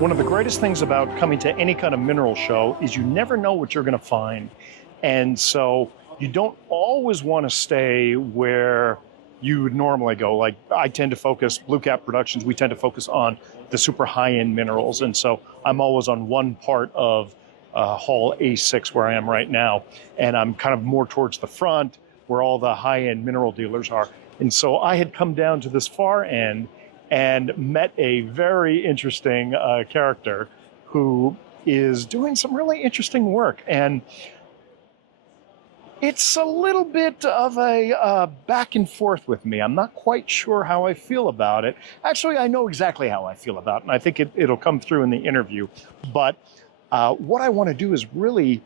One of the greatest things about coming to any kind of mineral show is you never know what you're going to find. And so you don't always want to stay where you would normally go. Like I tend to focus, Blue Cap Productions, we tend to focus on the super high-end minerals. And so I'm always on one part of Hall A6 where I am right now. And I'm kind of more towards the front where all the high-end mineral dealers are. And so I had come down to this far end and met a very interesting character who is doing some really interesting work. And it's a little bit of a back and forth with me. I'm not quite sure how I feel about it. Actually, I know exactly how I feel about it, and I think it'll come through in the interview. But what I want to do is really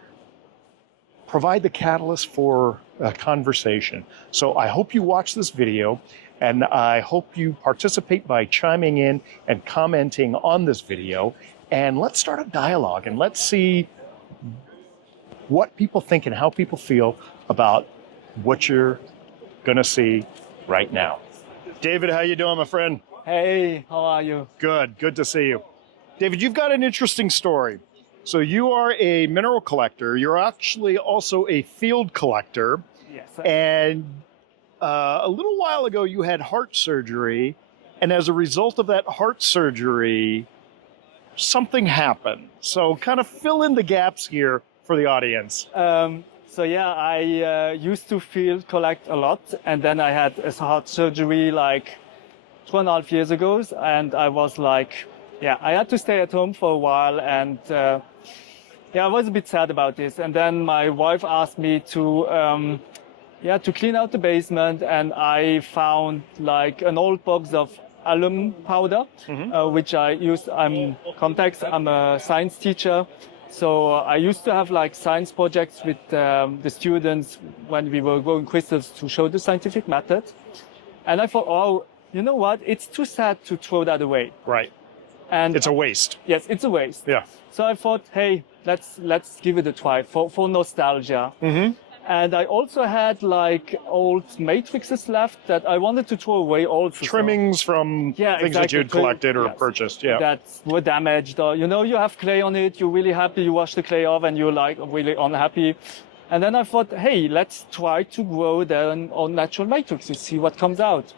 provide the catalyst for a conversation. So I hope you watch this video, and I hope you participate by chiming in and commenting on this video. And let's start a dialogue, and let's see what people think and how people feel about what you're going to see right now. David, how you doing, my friend? Hey, how are you? Good to see you. David, you've got an interesting story. So you are a mineral collector. You're actually also a field collector. Yes. And a little while ago, you had heart surgery. And as a result of that heart surgery, something happened. So kind of fill in the gaps here for the audience. So yeah, I used to field collect a lot, and then I had a heart surgery like 2.5 years ago, and I was like, yeah, I had to stay at home for a while, and yeah, I was a bit sad about this. And then my wife asked me to to clean out the basement, and I found like an old box of alum powder, which I use. I'm a science teacher. So I used to have like science projects with the students when we were growing crystals to show the scientific method. And I thought, oh, you know what? It's too sad to throw that away. Right. And it's a waste. Yes, it's a waste. Yeah. So I thought, hey, let's give it a try for nostalgia. Mm-hmm. And I also had like old matrices left that I wanted to throw away also. Trimmings from things that you'd collected or purchased, that were damaged. Or, you have clay on it, you're really happy, you wash the clay off and you're like really unhappy. And then I thought, hey, let's try to grow them on natural matrices, see what comes out.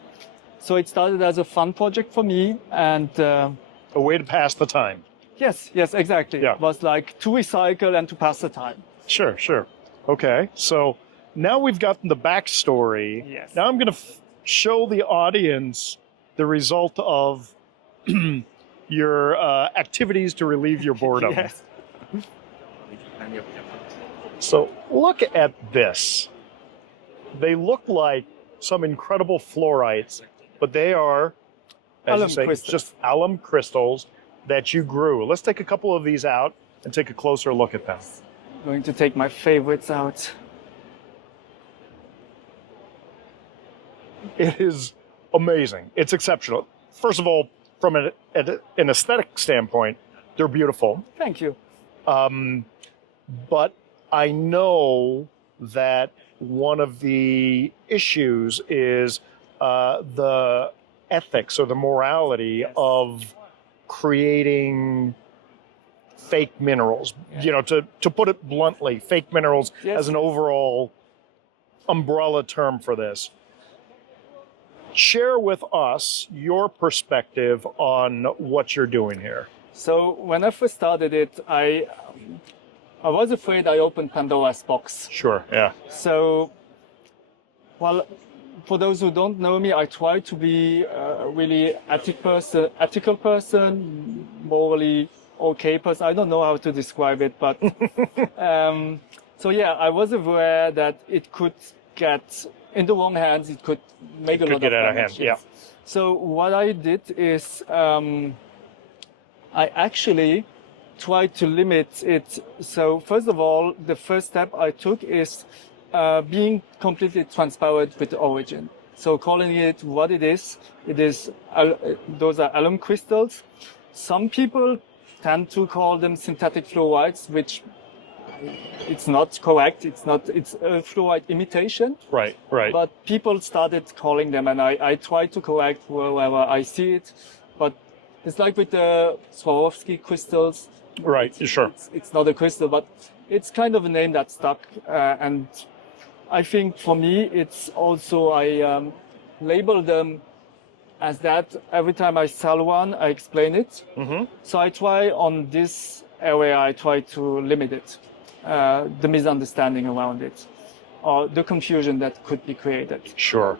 So it started as a fun project for me and... a way to pass the time. Yes, exactly. Yeah. It was like to recycle and to pass the time. Sure. Okay, so now we've gotten the backstory. Yes. Now I'm going to show the audience the result of your activities to relieve your boredom. Yes. So look at this. They look like some incredible fluorites, but they are, as you say, just alum crystals that you grew. Let's take a couple of these out and take a closer look at them. Going to take my favorites out. It is amazing. It's exceptional. First of all, from an aesthetic standpoint, they're beautiful. Thank you. But I know that one of the issues is the ethics or the morality of creating fake minerals, to put it bluntly, fake minerals as an overall umbrella term for this. Share with us your perspective on what you're doing here. So when I first started it, I was afraid I opened Pandora's box. Sure, yeah. So, well, for those who don't know me, I try to be a really ethical person, morally okay person. I don't know how to describe it, but so yeah, I was aware that it could get in the wrong hands. It could make a lot of damage. Out of hand. Yeah. So what I did is I actually tried to limit it. So first of all, the first step I took is being completely transparent with the origin. So calling it what it is. It is those are alum crystals. Some people tend to call them synthetic fluorites, which it's not correct. It's a fluorite imitation. Right. But people started calling them, and I try to correct wherever I see it. But It's like with the Swarovski crystals. Right, sure. It's not a crystal, but it's kind of a name that stuck. And I think for me, it's also, I label them as that. Every time I sell one, I explain it. Mm-hmm. So I try on this area, I try to limit it, the misunderstanding around it, or the confusion that could be created. Sure.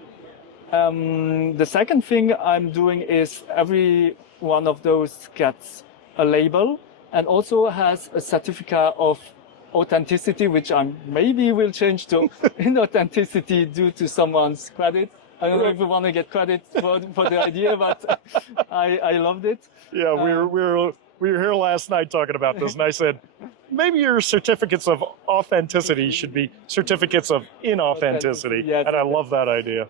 The second thing I'm doing is every one of those gets a label and also has a certificate of authenticity, which I maybe will change to inauthenticity due to someone's credit. I don't know if we want to get credit for the idea, but I loved it. Yeah, we were here last night talking about this, and I said, maybe your certificates of authenticity should be certificates of inauthenticity. Yes. And I love that idea.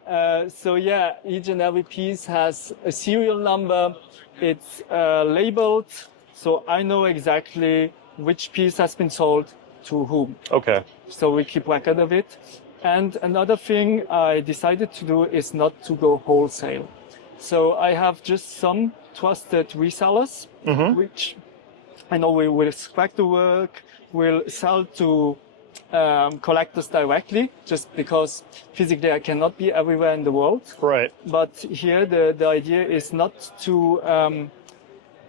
So yeah, each and every piece has a serial number. It's labeled, so I know exactly which piece has been sold to whom. Okay. So we keep record of it. And another thing I decided to do is not to go wholesale. So I have just some trusted resellers, which I know we will respect the work, will sell to collectors directly, just because physically I cannot be everywhere in the world. Right. But here the idea is not to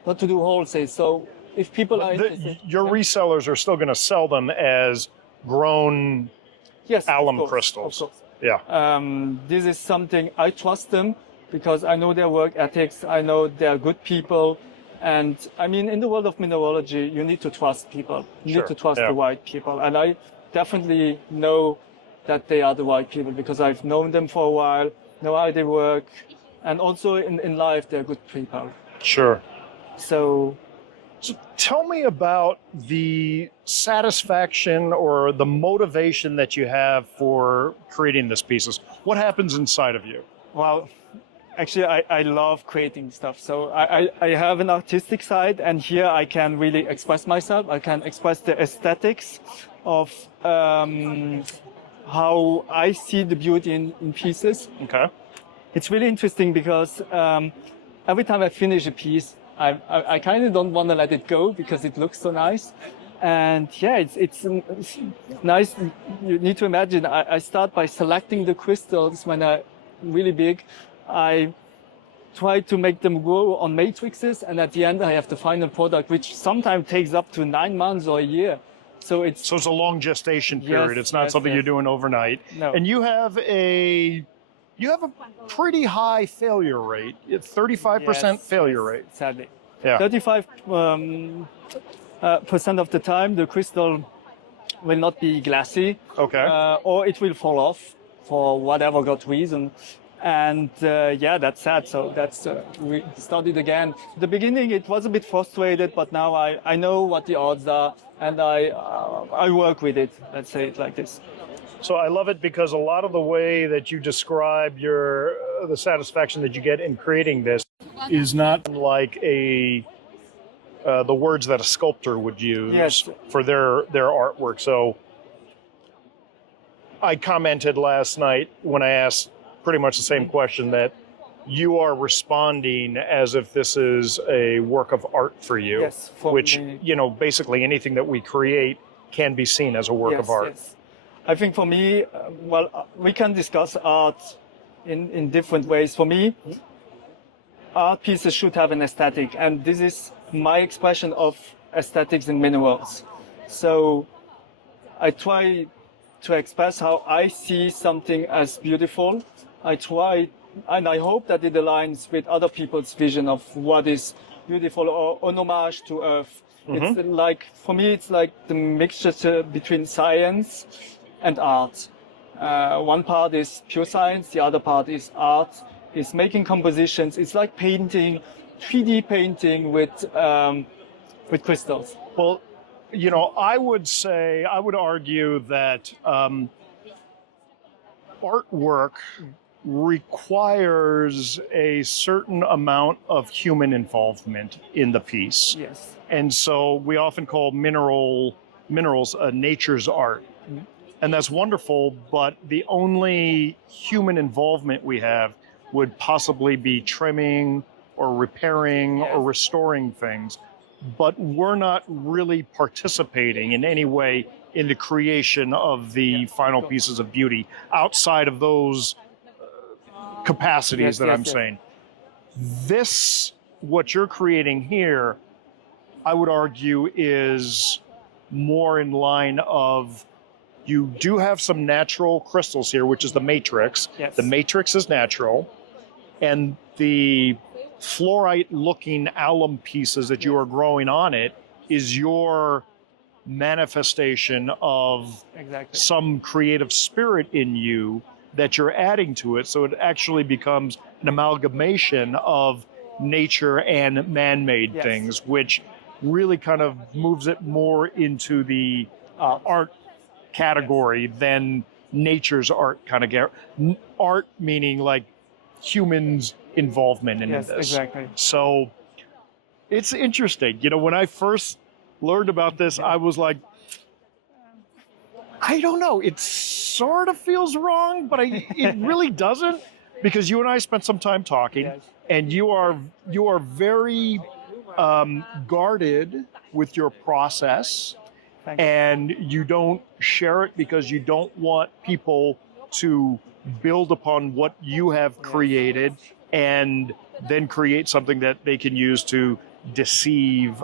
do wholesale. So if people are interested, your resellers are still going to sell them as grown alum crystals. Of course. Yeah. This is something I trust them because I know their work ethics. I know they're good people. And I mean, in the world of mineralogy, you need to trust people. You need to trust the right people. And I definitely know that they are the right people because I've known them for a while, know how they work. And also in life, they're good people. Sure. So tell me about the satisfaction or the motivation that you have for creating these pieces. What happens inside of you? Well, actually, I love creating stuff. So I have an artistic side, and here I can really express myself. I can express the aesthetics of how I see the beauty in pieces. Okay. It's really interesting because every time I finish a piece, I kind of don't want to let it go because it looks so nice. And yeah, it's nice. You need to imagine, I start by selecting the crystals when they're really big. I try to make them grow on matrices, and at the end I have the final product, which sometimes takes up to 9 months or a year. So it's a long gestation period. Yes, it's not something you're doing overnight. No. And you have a pretty high failure rate. It's 35% failure rate. Sadly. Yeah. 35% of the time the crystal will not be glassy. Okay. Or it will fall off for whatever good reason. And that's sad. So we started again. At the beginning it was a bit frustrated, but now I know what the odds are, and I work with it. Let's say it like this. So I love it because a lot of the way that you describe the satisfaction that you get in creating this is not like the words that a sculptor would use for their artwork. So I commented last night when I asked pretty much the same question, that you are responding as if this is a work of art for you, which me, basically anything that we create can be seen as a work of art. Yes. I think for me, we can discuss art in different ways. For me, art pieces should have an aesthetic, and this is my expression of aesthetics in minerals. So I try to express how I see something as beautiful. I try, and I hope that it aligns with other people's vision of what is beautiful, or an homage to Earth. It's like, for me, it's like the mixture between science and art. One part is pure science, the other part is art. It's making compositions. It's like painting, 3D painting with crystals. Well, I would argue that artwork requires a certain amount of human involvement in the piece. Yes. And so we often call minerals nature's art. Mm-hmm. And that's wonderful, but the only human involvement we have would possibly be trimming or repairing or restoring things, but we're not really participating in any way in the creation of the final pieces of beauty outside of those capacities that I'm saying. This, what you're creating here, I would argue is more in line of, you do have some natural crystals here, which is the matrix. Yes. The matrix is natural, and the fluorite-looking alum pieces that you are growing on it is your manifestation of some creative spirit in you that you're adding to it. So it actually becomes an amalgamation of nature and man-made things, which really kind of moves it more into the art category than nature's art kind of art, meaning like humans' involvement in this. Exactly. So it's interesting. You know, when I first learned about this, I was like, I don't know. It sort of feels wrong, but it really doesn't, because you and I spent some time talking, and you are very guarded with your process, and you don't share it because you don't want people to build upon what you have created and then create something that they can use to deceive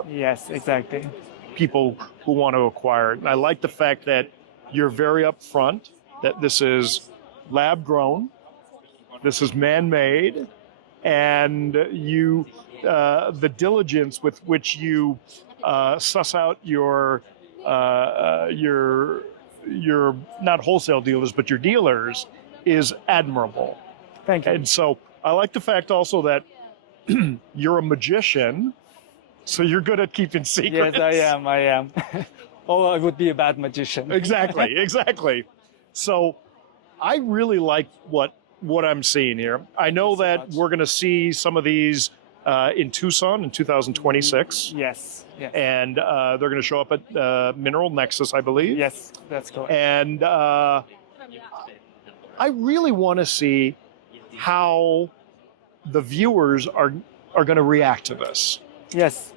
people who want to acquire it. And I like the fact that you're very upfront that this is lab grown, this is man-made, and you the diligence with which you suss out your not wholesale dealers, but your dealers, is admirable. Thank you. And so I like the fact also that you're a magician, so you're good at keeping secrets. Yes, I am. Or I would be a bad magician. Exactly. So I really like what I'm seeing here. I know that we're going to see some of these in Tucson in 2026. Yes. And they're going to show up at Mineral Nexus, I believe. Yes, that's correct. And I really want to see how the viewers are going to react to this. Yes.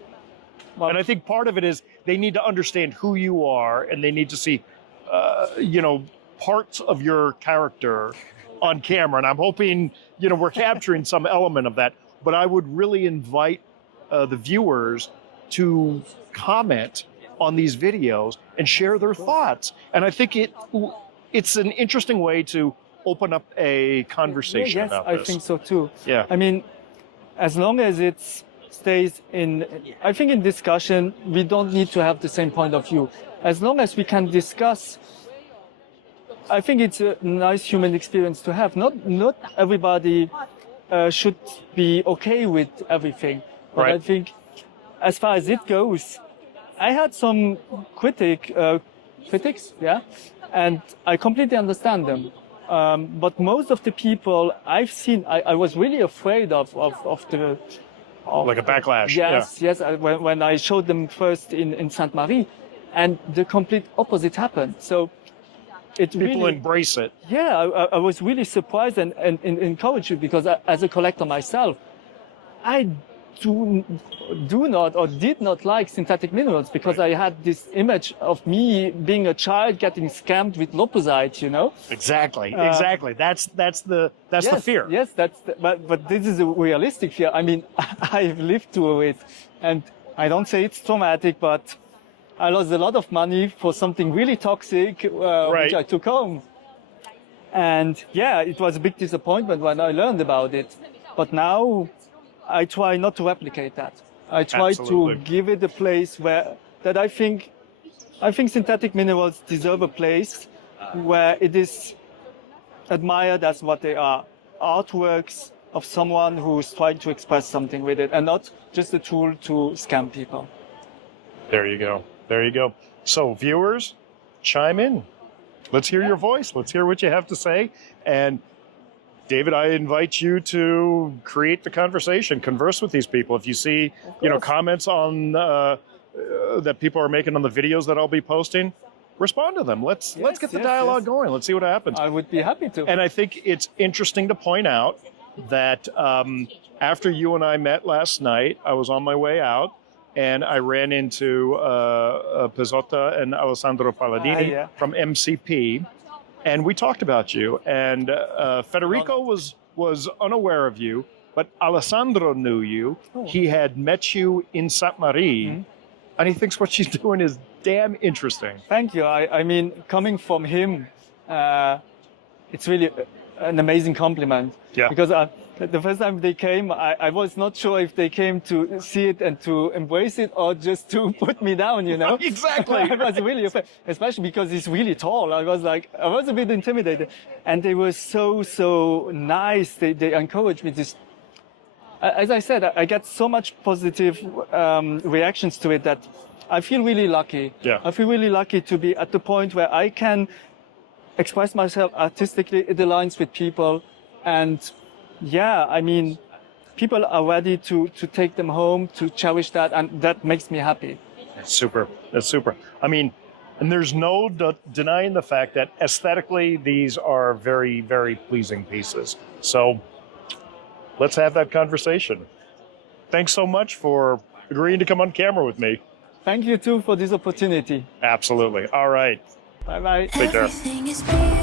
Well, and I think part of it is they need to understand who you are, and they need to see, parts of your character on camera. And I'm hoping, we're capturing some element of that. But I would really invite the viewers to comment on these videos and share their thoughts. And I think it's an interesting way to open up a conversation about this. Yes, I think so too. Yeah. I mean, as long as it stays in discussion, we don't need to have the same point of view. As long as we can discuss, I think it's a nice human experience to have. Not everybody should be okay with everything. But right. I think as far as it goes, I had some critics, and I completely understand them. But most of the people I've seen, I was really afraid of like a backlash. Yes. When I showed them first in Sainte Marie, and the complete opposite happened. So people really embrace it. Yeah, I was really surprised and encouraged, because as a collector myself, I do not or did not like synthetic minerals, because I had this image of me being a child getting scammed with lopusite, Exactly. That's the fear. Yes, but this is a realistic fear. I mean, I've lived through it, and I don't say it's traumatic, but I lost a lot of money for something really toxic, which I took home. And it was a big disappointment when I learned about it. But now I try not to replicate that. I try to give it a place that I think synthetic minerals deserve a place where it is admired as what they are, artworks of someone who's trying to express something with it, and not just a tool to scam people. There you go. So viewers, chime in. Let's hear your voice. Let's hear what you have to say. And David, I invite you to create the conversation, converse with these people. If you see, comments on that people are making on the videos that I'll be posting, respond to them. Let's get the dialogue going. Let's see what happens. I would be happy to. And I think it's interesting to point out that after you and I met last night, I was on my way out and I ran into Pizzotta and Alessandro Palladini yeah. from MCP, and we talked about you. And Federico was unaware of you, but Alessandro knew you. Oh. He had met you in Sainte Marie, and he thinks what she's doing is damn interesting. Thank you. I mean, coming from him, it's really an amazing compliment. Yeah. Because the first time they came, I was not sure if they came to see it and to embrace it or just to put me down, you know? Exactly. I was really afraid, especially because he's really tall. I was a bit intimidated. And they were so nice. They encouraged me. As I said, I get so much positive reactions to it that I feel really lucky. Yeah. I feel really lucky to be at the point where I can express myself artistically. It aligns with people. And yeah, I mean, people are ready to take them home, to cherish that. And that makes me happy. That's super. That's super. I mean, and there's no denying the fact that aesthetically, these are very, very pleasing pieces. So let's have that conversation. Thanks so much for agreeing to come on camera with me. Thank you too for this opportunity. Absolutely. All right. Bye-bye. Take care. Everything is beautiful.